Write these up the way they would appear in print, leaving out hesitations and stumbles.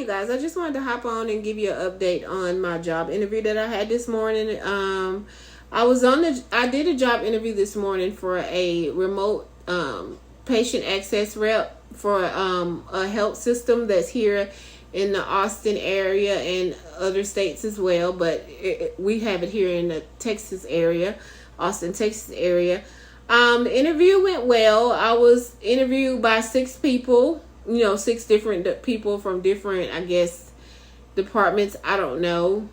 you guys. I just wanted to hop on and give you an update on my job interview that I had this morning. I did a job interview this morning for a remote patient access rep for a health system that's here in the Austin area and other states as well, but we have it here in the Texas area, Austin, Texas area. The interview went well. I was interviewed by 6 people, 6 different people from different, I guess, departments. I don't know.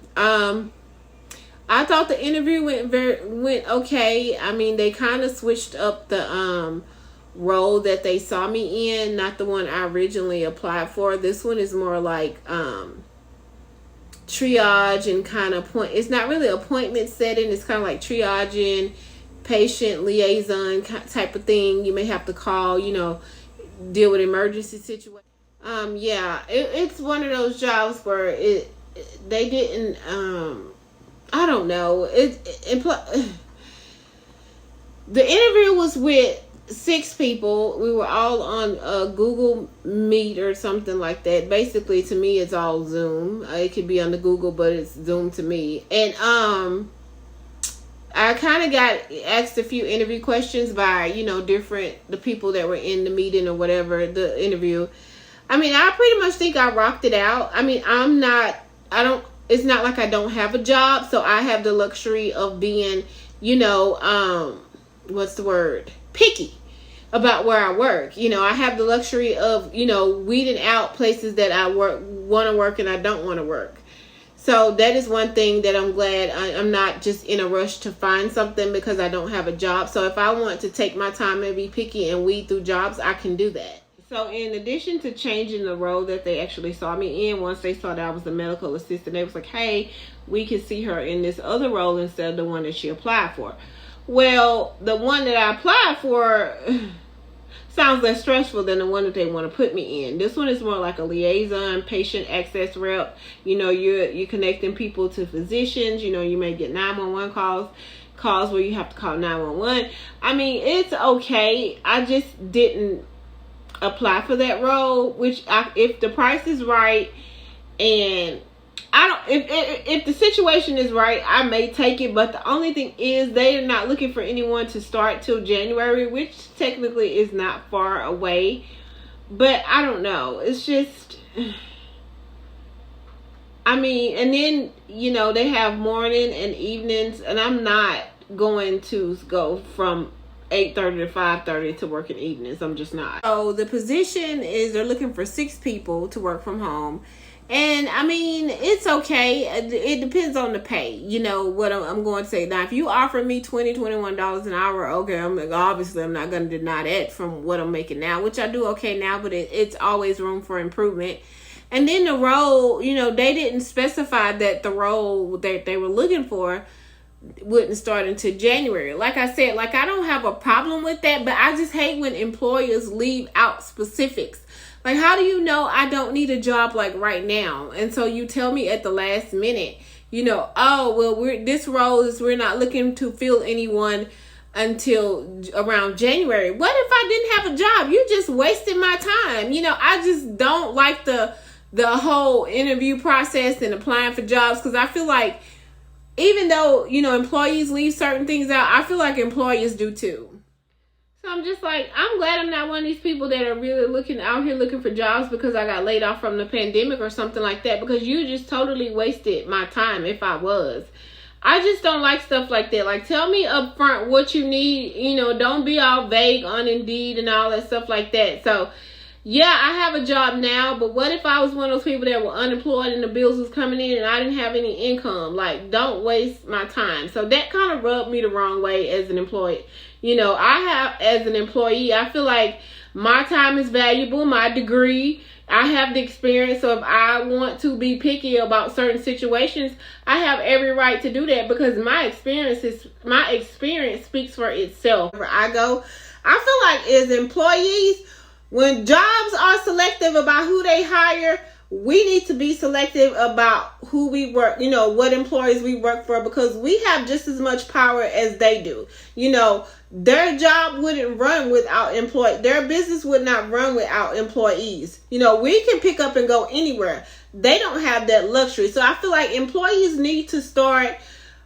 I thought the interview went okay. I mean, they kind of switched up the role that they saw me in, not the one I originally applied for. This one is more like triage and kind of it's not really appointment setting. It's kind of like triaging, patient liaison type of thing. You may have to call, deal with emergency situations. It's one of those jobs where they didn't I don't know. The interview was with 6 people. We were all on a Google Meet or something like that. Basically, to me, it's all Zoom. It could be on the Google, but it's Zoom to me. And I kind of got asked a few interview questions by, the people that were in the meeting or whatever, the interview. I mean, I pretty much think I rocked it out. I mean, it's not like I don't have a job, so I have the luxury of being, picky about where I work. I have the luxury of, weeding out places that I want to work and I don't want to work. So that is one thing that I'm glad I'm not just in a rush to find something because I don't have a job. So if I want to take my time and be picky and weed through jobs, I can do that. So in addition to changing the role that they actually saw me in, once they saw that I was the medical assistant, they was like, hey, we can see her in this other role instead of the one that she applied for. Well, the one that I applied for sounds less stressful than the one that they want to put me in. This one is more like a liaison, patient access rep. You're connecting people to physicians. You may get 911 calls where you have to call 911. I mean, it's okay. I just didn't apply for that role, if the price is right and if the situation is right, I may take it. But the only thing is they are not looking for anyone to start till January, which technically is not far away. But I don't know. It's just, I mean, and then, they have morning and evenings, and I'm not going to go from 8:30 to 5:30 to work in evenings. I'm just not. So the position is they're looking for 6 people to work from home. And I mean, it's okay. It depends on the pay. What I'm going to say. Now, if you offer me $21 an hour, okay, I'm not going to deny that from what I'm making now, which I do okay now, but it's always room for improvement. And then the role, they didn't specify that the role that they were looking for wouldn't start until January. Like I said, I don't have a problem with that, but I just hate when employers leave out specifics. Like, how do you know I don't need a job right now? And so you tell me at the last minute, this role is, we're not looking to fill anyone until around January. What if I didn't have a job? You just wasted my time. I just don't like the whole interview process and applying for jobs, because I feel like even though, employees leave certain things out, I feel like employers do too. So I'm just like, I'm glad I'm not one of these people that are really out here looking for jobs because I got laid off from the pandemic or something like that, because you just totally wasted my time if I was. I just don't like stuff like that. Tell me up front what you need. Don't be all vague on Indeed and all that stuff like that. So, yeah, I have a job now, but what if I was one of those people that were unemployed and the bills was coming in and I didn't have any income? Don't waste my time. So that kind of rubbed me the wrong way as an employee. As an employee, I feel like my time is valuable, my degree, I have the experience. So if I want to be picky about certain situations, I have every right to do that, because my experience speaks for itself. Wherever I go, I feel like as employees, when jobs are selective about who they hire, we need to be selective about who we work, what employees we work for, because we have just as much power as they do. Their job wouldn't run without their business would not run without employees. We can pick up and go anywhere. They don't have that luxury. So I feel like employees need to start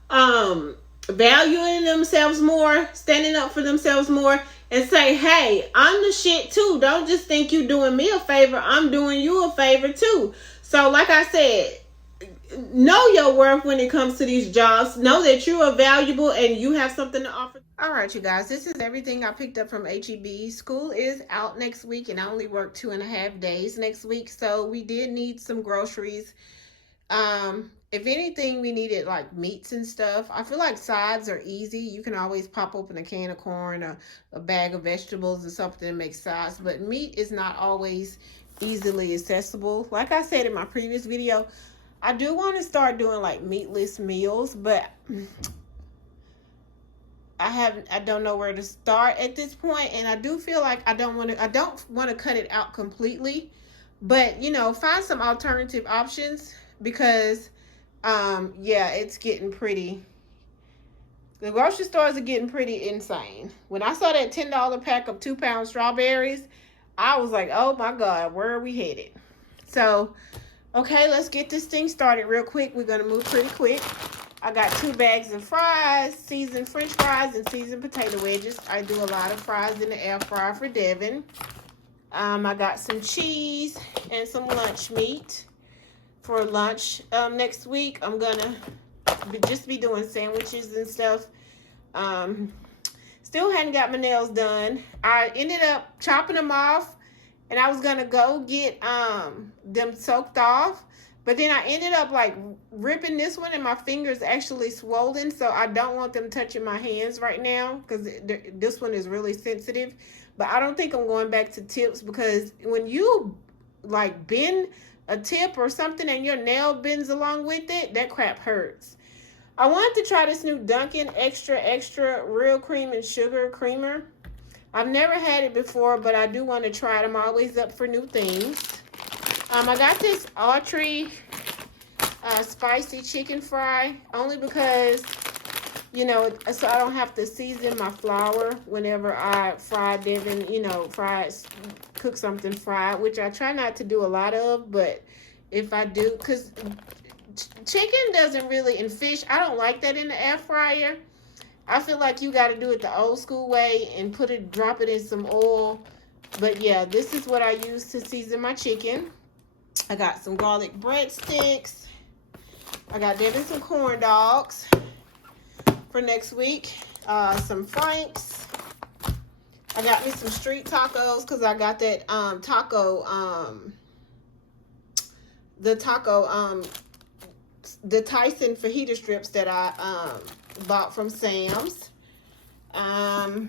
valuing themselves more, standing up for themselves more, and say, hey, I'm the shit too. Don't just think you doing me a favor. I'm doing you a favor too. So like I said, know your worth when it comes to these jobs. Know that you are valuable and you have something to offer. All right, you guys, this is everything I picked up from HEB. School is out next week, and I only work 2.5 days next week. So we did need some groceries. If anything, we needed like meats and stuff. I feel like sides are easy. You can always pop open a can of corn or a bag of vegetables or something and make sides. But meat is not always easily accessible. Like I said in my previous video, I do want to start doing like meatless meals, but I don't know where to start at this point, and I do feel like I don't want to cut it out completely, but find some alternative options, because yeah, it's getting pretty, the grocery stores are getting pretty insane. When I saw that $10 pack of 2-pound strawberries, I was like, oh my God, where are we headed? So okay, let's get this thing started real quick. We're gonna move pretty quick. I got 2 bags of fries, seasoned French fries and seasoned potato wedges. I do a lot of fries in the air fryer for Devin. I got some cheese and some lunch meat for lunch. Next week, I'm gonna just be doing sandwiches and stuff. Still hadn't got my nails done. I ended up chopping them off, and I was gonna go get them soaked off. But then I ended up like ripping this one, and my fingers actually swollen. So I don't want them touching my hands right now, because this one is really sensitive. But I don't think I'm going back to tips, because when you like bend a tip or something and your nail bends along with it, that crap hurts. I wanted to try this new Dunkin' Extra Real Cream and Sugar Creamer. I've never had it before, but I do want to try it. I'm always up for new things. I got this Pantry spicy chicken fry, only because, so I don't have to season my flour whenever I fry Devin, cook something fried, which I try not to do a lot of, but if I do, because chicken doesn't really, and fish, I don't like that in the air fryer. I feel like you got to do it the old school way and drop it in some oil. But yeah, this is what I use to season my chicken. I got some garlic breadsticks. I got Devin some corn dogs for next week. Some Franks. I got me some street tacos, because I got that the Tyson fajita strips that I bought from Sam's. I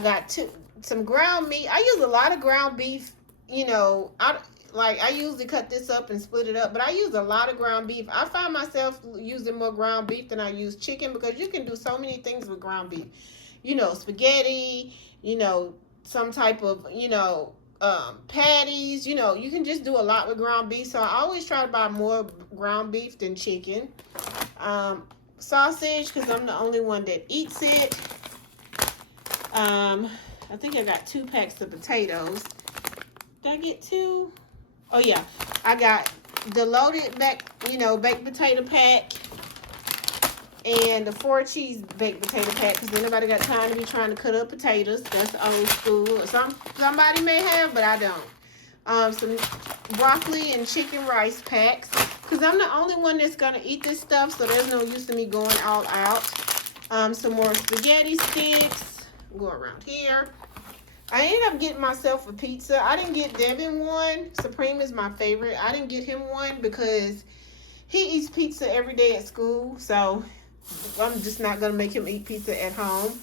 got some ground meat. I use a lot of ground beef. I usually cut this up and split it up, but I use a lot of ground beef. I find myself using more ground beef than I use chicken, because you can do so many things with ground beef. Spaghetti, some type of, patties, you can just do a lot with ground beef. So I always try to buy more ground beef than chicken. Sausage, because I'm the only one that eats it. I think I got 2 packs of potatoes. Did I get 2? Oh yeah, I got the loaded baked potato pack and the 4 cheese baked potato pack, because anybody got time to be trying to cut up potatoes. That's old school. Somebody may have, but I don't. Some broccoli and chicken rice packs, because I'm the only one that's gonna eat this stuff, so there's no use in me going all out. Some more spaghetti sticks. Go around here. I ended up getting myself a pizza. I didn't get Devin one. Supreme is my favorite. I didn't get him one because he eats pizza every day at school. So I'm just not going to make him eat pizza at home.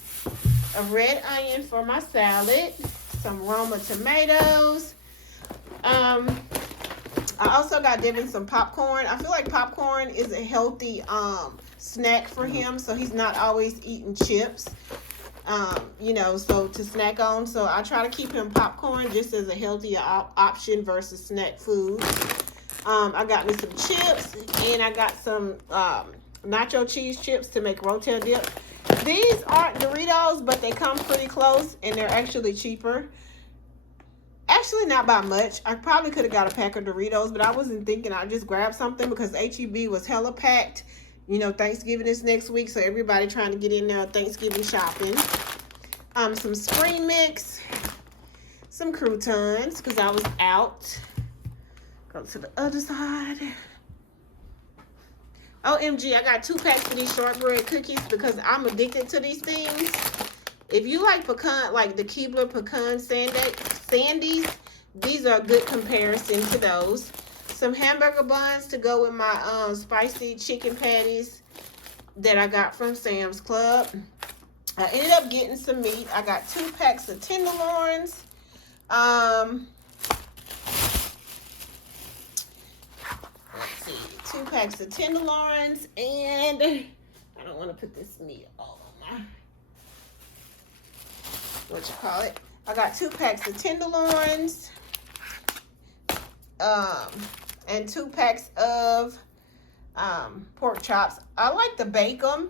A red onion for my salad. Some Roma tomatoes. I also got Devin some popcorn. I feel like popcorn is a healthy snack for him, so he's not always eating chips. You know, so to snack on. So I try to keep him popcorn just as a healthier option versus snack food. I got me some chips, and I got some nacho cheese chips to make Rotel dip. These aren't Doritos, but they come pretty close, and they're actually cheaper. Actually, not by much. I probably could have got a pack of Doritos, but I wasn't thinking. I just grabbed something because HEB was hella packed. You know, Thanksgiving is next week, so everybody trying to get in there Thanksgiving shopping. Some spring mix, some croutons because I was out. Go to the other side. OMG, I got 2 packs of these shortbread cookies because I'm addicted to these things. If you like pecan, like the Keebler pecan sandies, these are a good comparison to those. Some hamburger buns to go with my spicy chicken patties that I got from Sam's Club. I ended up getting some meat. I got 2 packs of tenderloins. Let's see, 2 packs of tenderloins, and I don't want to put this meat all on my, I got 2 packs of tenderloins, and 2 packs of pork chops. I like to bake them,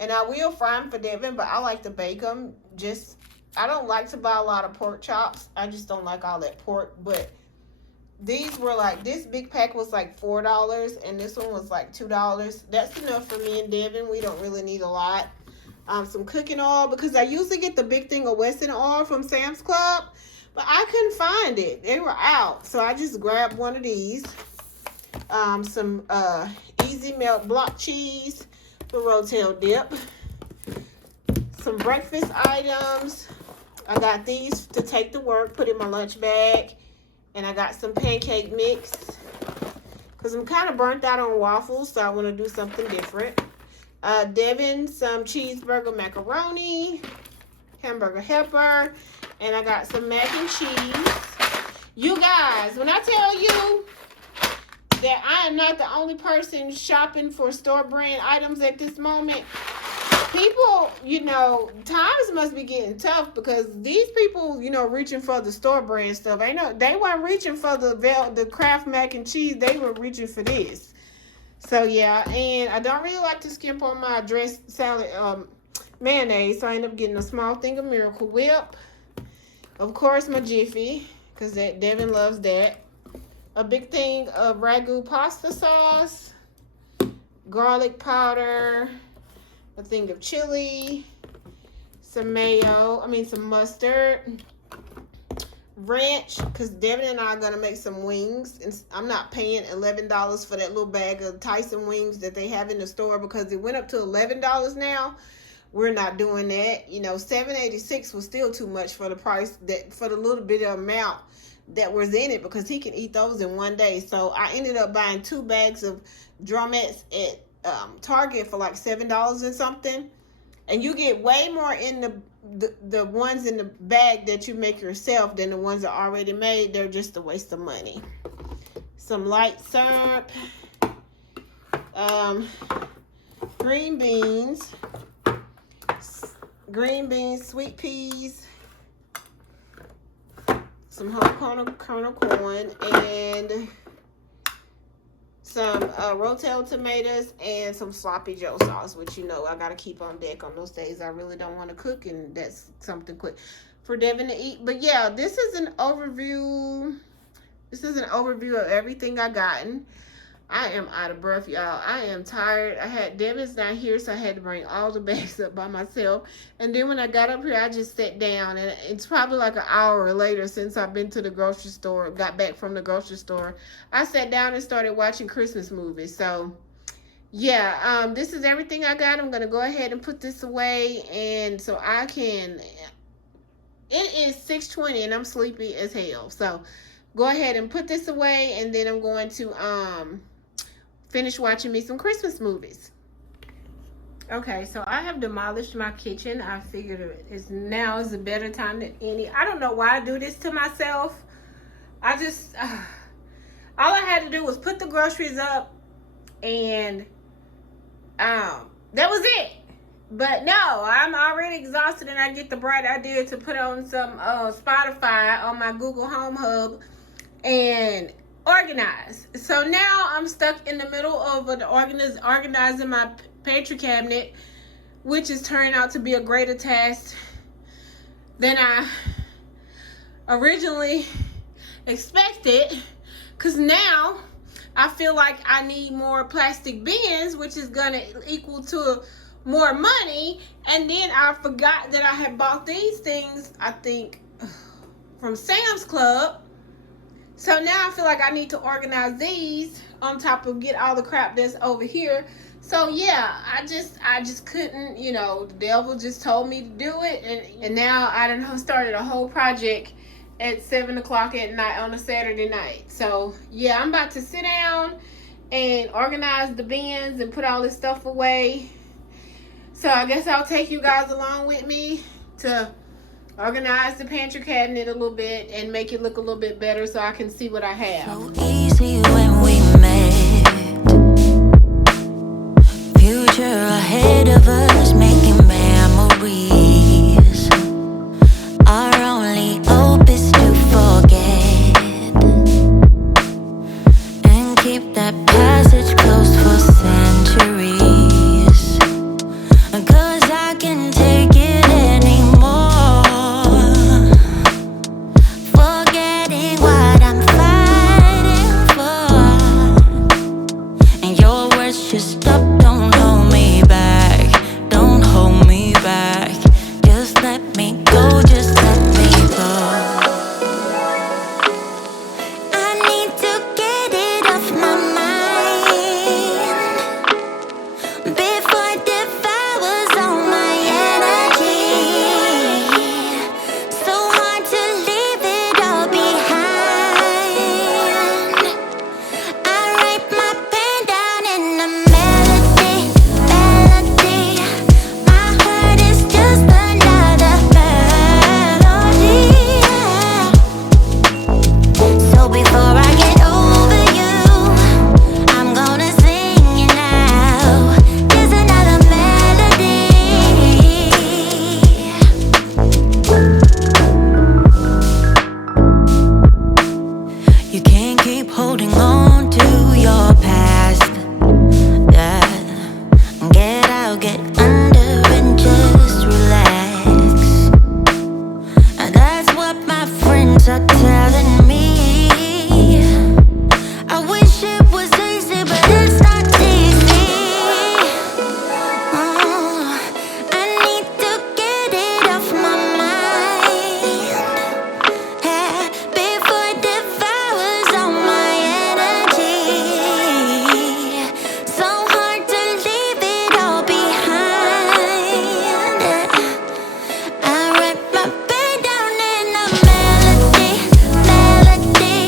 and I will fry them for Devin, but I like to bake them. I don't like to buy a lot of pork chops. I just don't like all that pork, but these were like, this big pack was like $4, and this one was like $2. That's enough for me and Devin. We don't really need a lot. Some cooking oil, because I usually get the big thing of Wesson oil from Sam's Club, but I couldn't find it. They were out, so I just grabbed one of these. Some Easy Melt block cheese for Rotel dip. Some breakfast items. I got these to take to work, put in my lunch bag. And I got some pancake mix because I'm kind of burnt out on waffles, so I want to do something different. Devin, some cheeseburger macaroni, hamburger helper, and I got some mac and cheese. You guys, when I tell you that I am not the only person shopping for store brand items at this moment, people, you know, times must be getting tough because these people, you know, reaching for the store brand stuff. I know they weren't reaching for the Kraft mac and cheese. They were reaching for this. So yeah, and I don't really like to skimp on my dressed salad mayonnaise, so I end up getting a small thing of Miracle Whip. Of course, my Jiffy, because Devin loves that. A big thing of ragu pasta sauce, garlic powder, a thing of chili, some mustard, ranch, because Devin and I are going to make some wings. And I'm not paying $11 for that little bag of Tyson wings that they have in the store because it went up to $11 now. We're not doing that. You know, $7.86 was still too much for the price, that for the little bit of amount that was in it, because he can eat those in one day. So I ended up buying 2 bags of drumettes at Target for like $7 and something, and you get way more in the ones in the bag that you make yourself than the ones that are already made. They're just a waste of money. Some light syrup, green beans, sweet peas, some whole kernel corn, and some Rotel tomatoes, and some sloppy Joe sauce, which, you know, I gotta keep on deck on those days I really don't want to cook, and that's something quick for Devin to eat. But yeah, this is an overview. This is an overview of everything I gotten. I am out of breath, y'all. I am tired. Devin's not here, so I had to bring all the bags up by myself. And then when I got up here, I just sat down, and it's probably like an hour later since I've been to the grocery store, got back from the grocery store. I sat down and started watching Christmas movies. So yeah, this is everything I got. I'm gonna go ahead and put this away, and so I can. It is 6:20, and I'm sleepy as hell. So go ahead and put this away, and then I'm going to finish watching me some Christmas movies. Okay, so I have demolished my kitchen. I figured now is a better time than any. I don't know why I do this to myself. I just, all I had to do was put the groceries up, and that was it. But no, I'm already exhausted, and I get the bright idea to put on some Spotify on my Google Home Hub and organize. So now I'm stuck in the middle of organizing my pantry cabinet, which is turning out to be a greater task than I originally expected, because now I feel like I need more plastic bins, which is gonna equal to more money. And then I forgot that I had bought these things, I think, from Sam's Club. So now I feel like I need to organize these on top of get all the crap that's over here. So yeah, I just couldn't, the devil just told me to do it, and now I done started a whole project at 7 o'clock at night on a Saturday night. So yeah, I'm about to sit down and organize the bins and put all this stuff away. So I guess I'll take you guys along with me to organize the pantry cabinet a little bit and make it look a little bit better so I can see what I have. So easy when we met. Future ahead of us, making memories. Our only hope is to forget and keep that passage closed for centuries. 'Cause I can take it anymore. Forgetting what I'm fighting for. And your words just stop, don't hold me back. Don't hold me back. Just let me go, just let me go. I need to get it off my mind before it devours all my energy. So hard to leave it all behind. I write my pen down in a melody, melody. My heart is just another melody. So before I get over you, I'm gonna sing it now. Just another melody. You can't keep holding on to your past. Yeah. Get out, get under, and just relax. And that's what my friends are telling me. I wish it was easy, but it's not easy. I need to get it off my mind, yeah, before it devours all my energy. So hard to leave it all behind. I write my pen down in a melody, melody.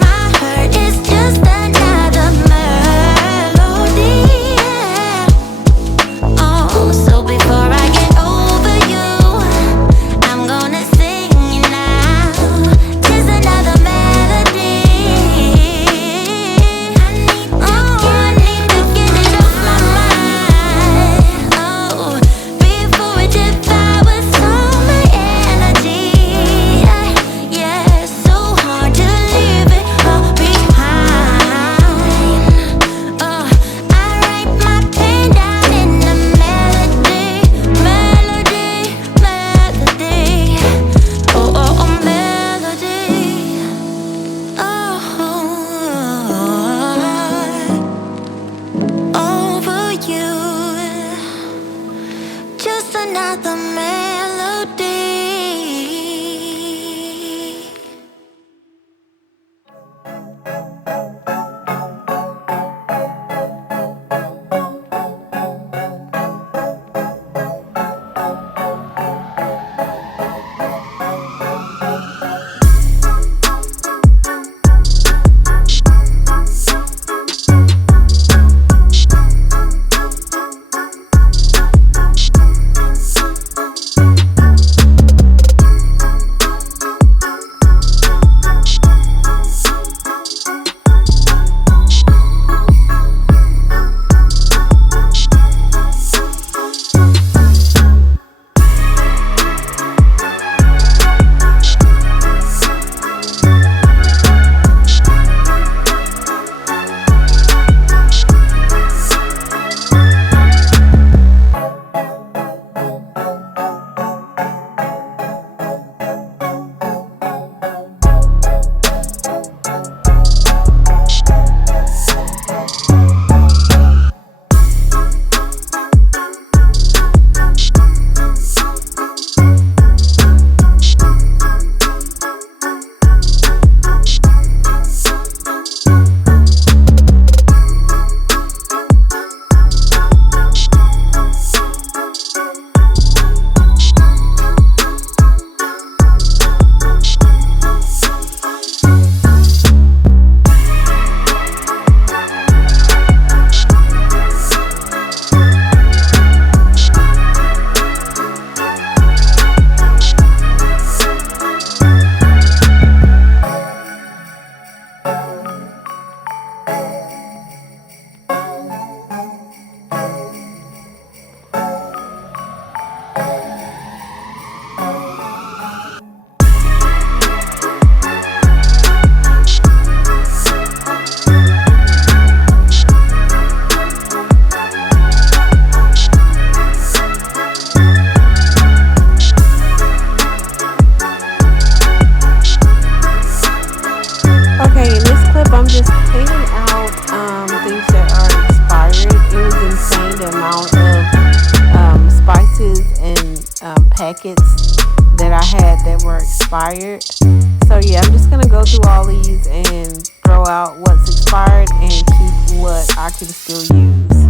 My heart is just another melody. Oh, so before I get over you, I'm gonna sing it now. Just another melody. I need to get it off my mind. Oh, before it devours all my energy. Yeah, so hard to leave it all behind. Oh, I write my pen down in a melody, melody, melody. Oh, oh, oh, melody. Oh, over you. Just another melody. boxes and packets that I had that were expired. So yeah, I'm just gonna go through all these and throw out what's expired and keep what I can still use.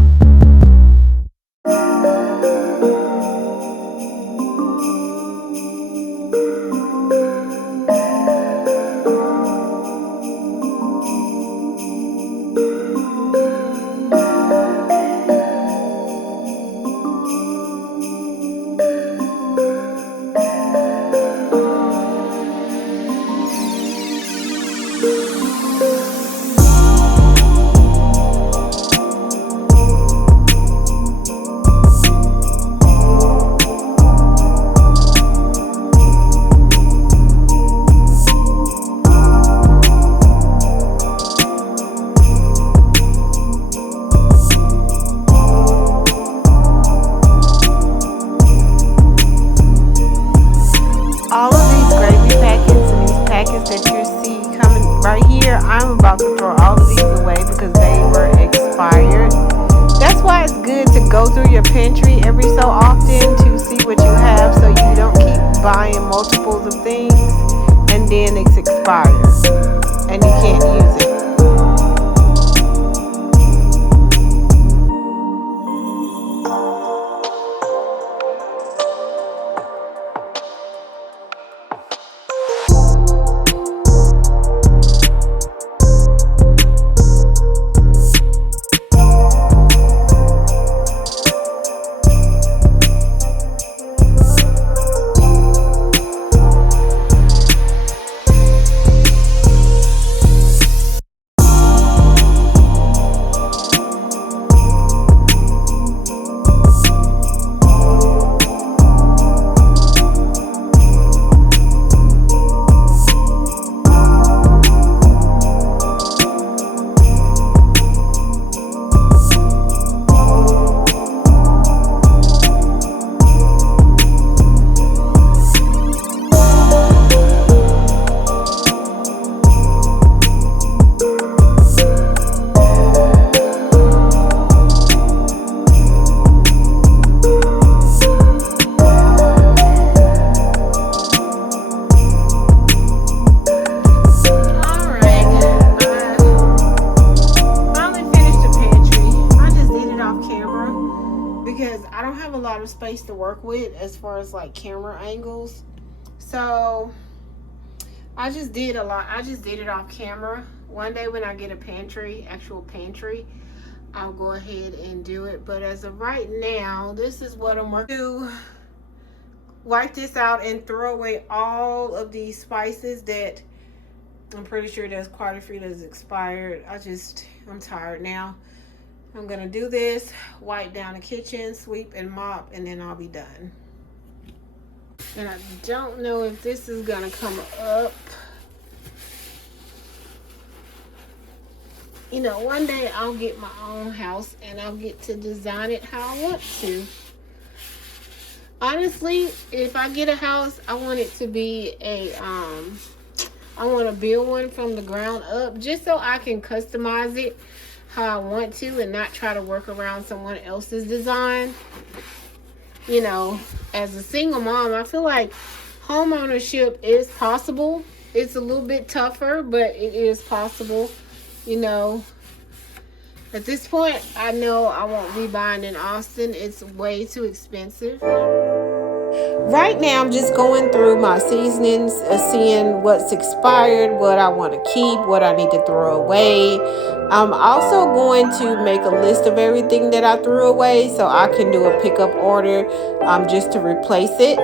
All of these gravy packets and these packets that you see coming right here, I'm about to throw all of these away because they were expired. That's why it's good to go through your pantry every so often to see what you have so you don't keep buying multiples of things and then it's expired and you can't use it. Because I don't have a lot of space to work with as far as like camera angles. So I just did a lot. I just did it off camera. One day when I get a pantry, actual pantry, I'll go ahead and do it. But as of right now, this is what I'm working to. Wipe this out and throw away all of these spices that I'm pretty sure there's quite a few that's expired. I'm tired now. I'm gonna do this, wipe down the kitchen, sweep and mop, and then I'll be done. And I don't know if this is gonna come up. You know, one day I'll get my own house and I'll get to design it how I want to. Honestly, if I get a house, I want it to be I want to build one from the ground up just so I can customize it how I want to and not try to work around someone else's design. You know, as a single mom, I feel like home ownership is possible. It's a little bit tougher, but it is possible. You know, at this point, I know I won't be buying in Austin. It's way too expensive. Right now, I'm just going through my seasonings, seeing what's expired, what I want to keep, what I need to throw away. I'm also going to make a list of everything that I threw away so I can do a pickup order just to replace it.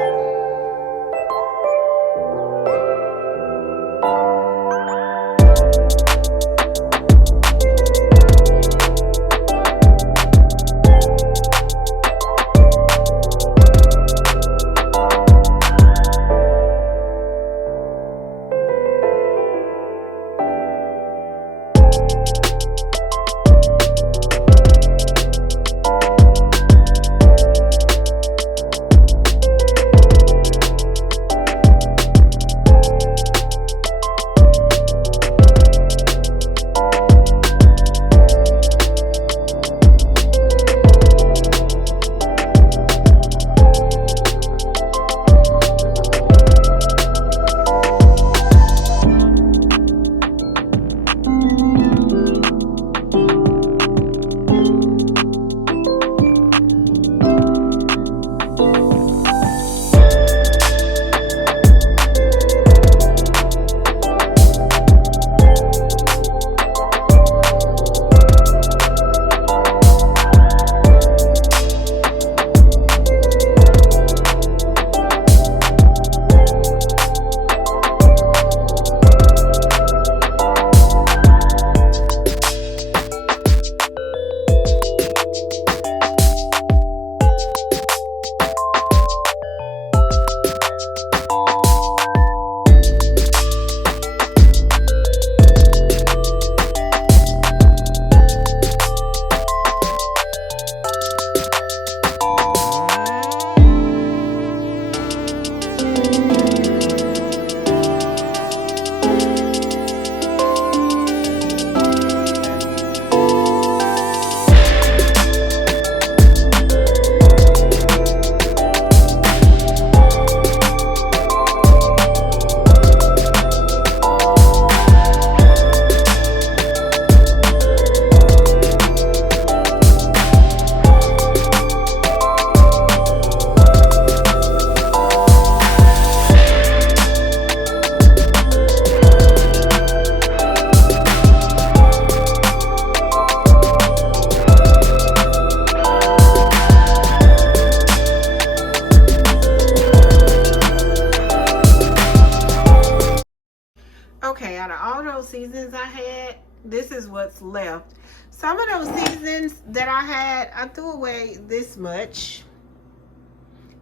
those seasons I had, this is what's left. Some of those seasons that I had, I threw away this much.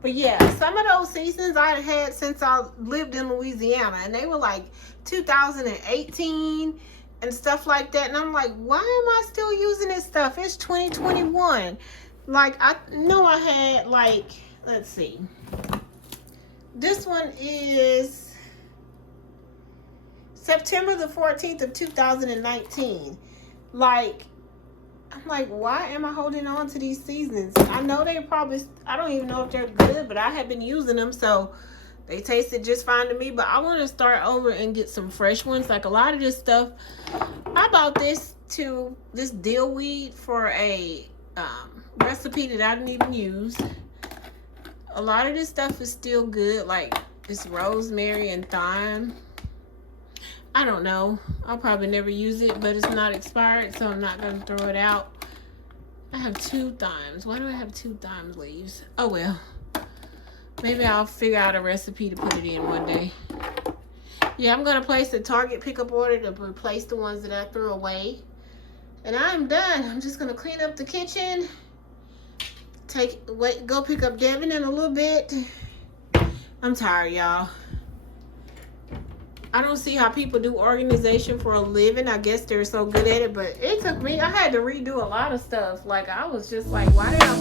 But yeah, some of those seasons I had since I lived in Louisiana, and they were like 2018 and stuff like that. And I'm like, why am I still using this stuff? It's 2021. Like, I know I had, like, let's see. This one is September the 14th of 2019. Like, I'm like, why am I holding on to these seasons? I know they probably, I don't even know if they're good, but I have been using them, so they tasted just fine to me. But I want to start over and get some fresh ones. Like, a lot of this stuff, I bought this dill weed for a recipe that I didn't even use. A lot of this stuff is still good, like this rosemary and thyme. I don't know. I'll probably never use it, but it's not expired, so I'm not going to throw it out. I have 2 thymes. Why do I have 2 thyme leaves? Oh, well. Maybe I'll figure out a recipe to put it in one day. Yeah, I'm going to place a Target pickup order to replace the ones that I threw away. And I'm done. I'm just going to clean up the kitchen. Go pick up Devin in a little bit. I'm tired, y'all. I don't see how people do organization for a living. I guess they're so good at it, but it took me, I had to redo a lot of stuff. Like, I was just like, why did I